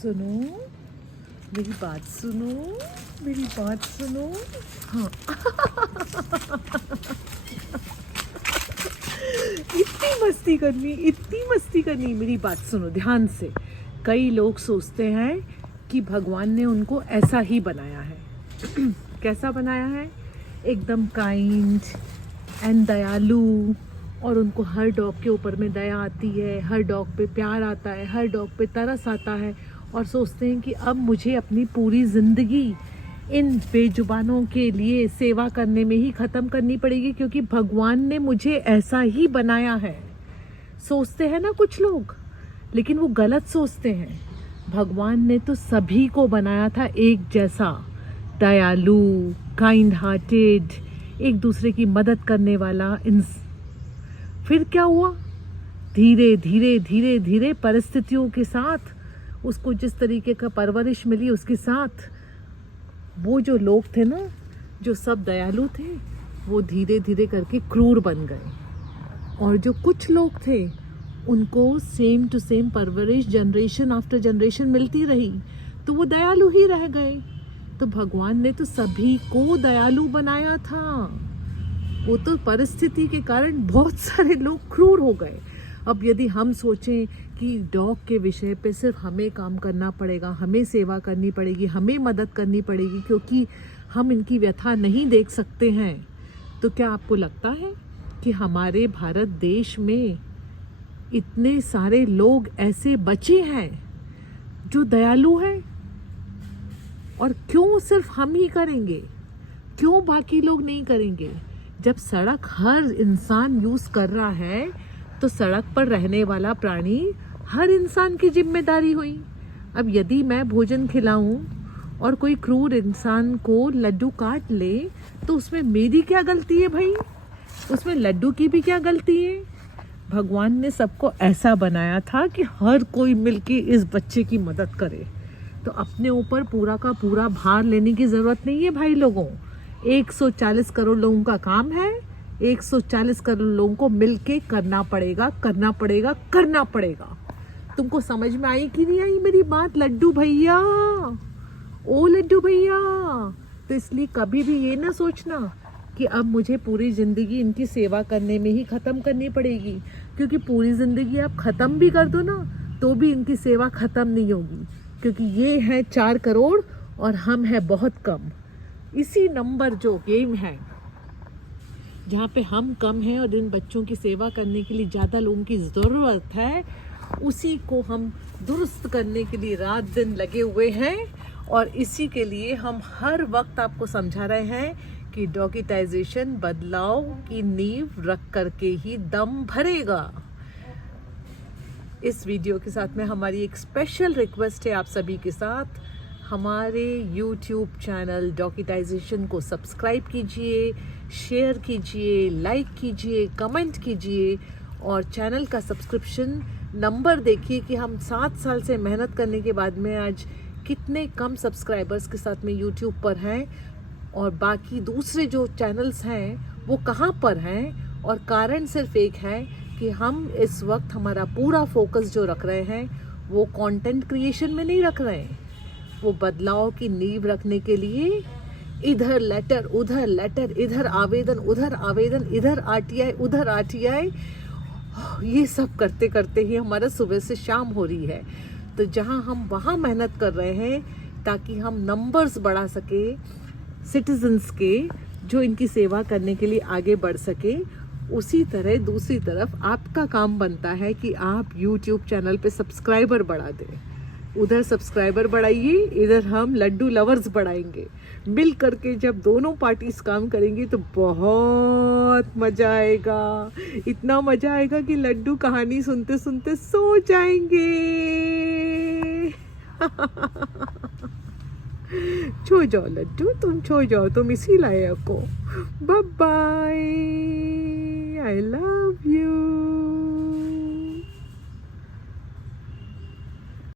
सुनो, मेरी बात सुनो, मेरी बात सुनो। हाँ इतनी मस्ती करनी, मेरी बात सुनो ध्यान से। कई लोग सोचते हैं कि भगवान ने उनको ऐसा ही बनाया है। कैसा बनाया है? एकदम काइंड एंड दयालु, और उनको हर डॉग के ऊपर में दया आती है, हर डॉग पे प्यार आता है, हर डॉग पे तरस आता है, और सोचते हैं कि अब मुझे अपनी पूरी ज़िंदगी इन बेजुबानों के लिए सेवा करने में ही ख़त्म करनी पड़ेगी, क्योंकि भगवान ने मुझे ऐसा ही बनाया है। सोचते हैं ना कुछ लोग, लेकिन वो गलत सोचते हैं। भगवान ने तो सभी को बनाया था एक जैसा, दयालु, काइंड हार्टेड, एक दूसरे की मदद करने वाला। फिर क्या हुआ? धीरे धीरे धीरे धीरे परिस्थितियों के साथ, उसको जिस तरीके का परवरिश मिली उसके साथ, वो जो लोग थे ना, जो सब दयालु थे, वो धीरे धीरे करके क्रूर बन गए। और जो कुछ लोग थे, उनको सेम टू सेम परवरिश जनरेशन आफ्टर जनरेशन मिलती रही, तो वो दयालु ही रह गए। तो भगवान ने तो सभी को दयालु बनाया था। वो तो परिस्थिति के कारण बहुत सारे लोग क्रूर हो गए। अब यदि हम सोचें कि डॉग के विषय पे सिर्फ हमें काम करना पड़ेगा, हमें सेवा करनी पड़ेगी, हमें मदद करनी पड़ेगी, क्योंकि हम इनकी व्यथा नहीं देख सकते हैं, तो क्या आपको लगता है कि हमारे भारत देश में इतने सारे लोग ऐसे बचे हैं जो दयालु हैं? और क्यों सिर्फ हम ही करेंगे? क्यों बाकी लोग नहीं करेंगे? जब सड़क हर इंसान यूज़ कर रहा है, तो सड़क पर रहने वाला प्राणी हर इंसान की जिम्मेदारी हुई। अब यदि मैं भोजन खिलाऊं और कोई क्रूर इंसान को लड्डू काट ले, तो उसमें मेरी क्या गलती है भाई? उसमें लड्डू की भी क्या गलती है? भगवान ने सबको ऐसा बनाया था कि हर कोई मिलके इस बच्चे की मदद करे। तो अपने ऊपर पूरा का पूरा भार लेने की ज़रूरत नहीं है भाई लोगों। 140 करोड़ लोगों का काम है, 140 करोड़ लोगों को मिलके करना पड़ेगा, करना पड़ेगा, करना पड़ेगा। तुमको समझ में आई कि नहीं आई मेरी बात लड्डू भैया? ओ लड्डू भैया, तो इसलिए कभी भी ये ना सोचना कि अब मुझे पूरी ज़िंदगी इनकी सेवा करने में ही ख़त्म करनी पड़ेगी, क्योंकि पूरी ज़िंदगी आप ख़त्म भी कर दो ना, तो भी इनकी सेवा ख़त्म नहीं होगी, क्योंकि ये है 4 करोड़ और हम हैं बहुत कम। इसी नंबर जो गेम है, जहाँ पे हम कम हैं और इन बच्चों की सेवा करने के लिए ज़्यादा लोगों की ज़रूरत है, उसी को हम दुरुस्त करने के लिए रात दिन लगे हुए हैं। और इसी के लिए हम हर वक्त आपको समझा रहे हैं कि डॉगिटाइजेशन बदलाव की नींव रख करके ही दम भरेगा। इस वीडियो के साथ में हमारी एक स्पेशल रिक्वेस्ट है आप सभी के साथ, हमारे YouTube चैनल डॉगिटाइजेशन को सब्सक्राइब कीजिए, शेयर कीजिए, लाइक कीजिए, कमेंट कीजिए, और चैनल का सब्सक्रिप्शन नंबर देखिए कि हम 7 साल से मेहनत करने के बाद में आज कितने कम सब्सक्राइबर्स के साथ में YouTube पर हैं, और बाकी दूसरे जो चैनल्स हैं वो कहाँ पर हैं। और कारण सिर्फ एक है कि हम इस वक्त हमारा पूरा फोकस जो रख रहे हैं वो कंटेंट क्रिएशन में नहीं रख रहे हैं, वो बदलाव की नींव रखने के लिए इधर लेटर उधर लेटर, इधर आवेदन उधर आवेदन, इधर RTI उधर RTI, ये सब करते करते ही हमारा सुबह से शाम हो रही है। तो जहां हम वहां मेहनत कर रहे हैं ताकि हम नंबर्स बढ़ा सके सिटीजन्स के, जो इनकी सेवा करने के लिए आगे बढ़ सके, उसी तरह दूसरी तरफ आपका काम बनता है कि आप YouTube चैनल पे सब्सक्राइबर बढ़ा दें। उधर सब्सक्राइबर बढ़ाइए, इधर हम लड्डू लवर्स बढ़ाएंगे। मिल करके जब दोनों पार्टीज काम करेंगी तो बहुत मजा आएगा। इतना मजा आएगा कि लड्डू कहानी सुनते सुनते सो जाएंगे। छो जाओ लड्डू, तुम छो जाओ, तुम इसी लायक हो। Bye bye, I love you.